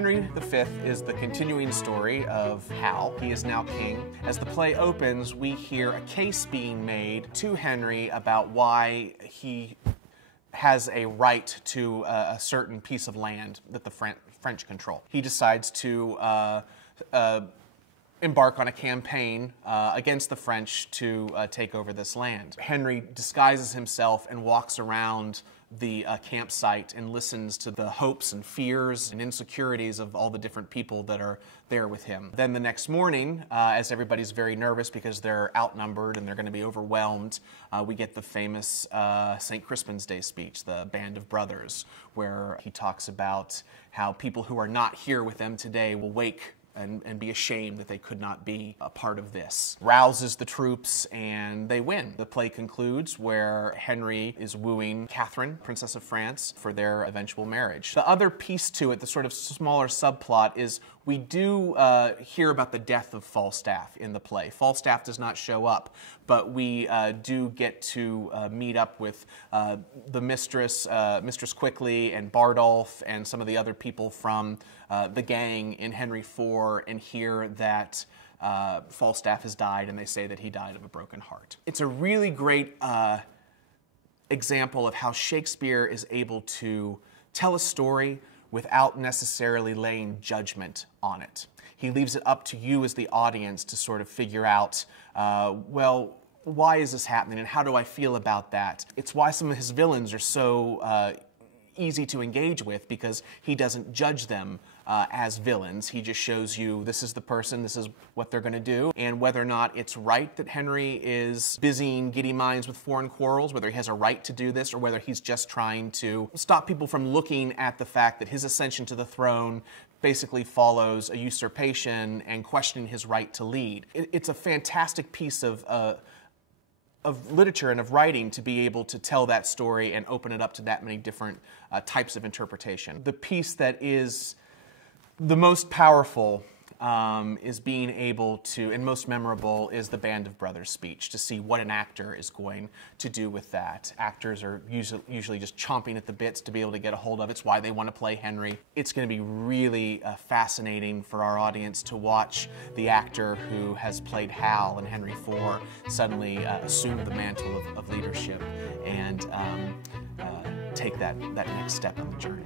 Henry V is the continuing story of Hal. He is now king. As the play opens, we hear a case being made to Henry about why he has a right to a certain piece of land that the French control. He decides to embark on a campaign against the French to take over this land. Henry disguises himself and walks around the campsite and listens to the hopes and fears and insecurities of all the different people that are there with him. Then the next morning, as everybody's very nervous because they're outnumbered and they're going to be overwhelmed, we get the famous St. Crispin's Day speech, the Band of Brothers, where he talks about how people who are not here with them today will wake and be ashamed that they could not be a part of this. Rouses the troops and they win. The play concludes where Henry is wooing Catherine, Princess of France, for their eventual marriage. The other piece to it, the sort of smaller subplot, is we do hear about the death of Falstaff in the play. Falstaff does not show up, but we do get to meet up with the Mistress Quickly and Bardolph and some of the other people from the gang in Henry IV and hear that Falstaff has died, and they say that he died of a broken heart. It's a really great example of how Shakespeare is able to tell a story without necessarily laying judgment on it. He leaves it up to you as the audience to sort of figure out, well, why is this happening and how do I feel about that? It's why some of his villains are so easy to engage with, because he doesn't judge them as villains. He just shows you this is the person, this is what they're going to do, and whether or not it's right that Henry is busying giddy minds with foreign quarrels, whether he has a right to do this or whether he's just trying to stop people from looking at the fact that his ascension to the throne basically follows a usurpation and questioning his right to lead. It's a fantastic piece of literature and of writing to be able to tell that story and open it up to that many different types of interpretation. The piece that is the most powerful is being able to, and most memorable, is the Band of Brothers speech, to see what an actor is going to do with that. Actors are usually just chomping at the bits to be able to get a hold of it. It's why they want to play Henry. It's going to be really fascinating for our audience to watch the actor who has played Hal in Henry IV suddenly assume the mantle of leadership and take that next step on the journey.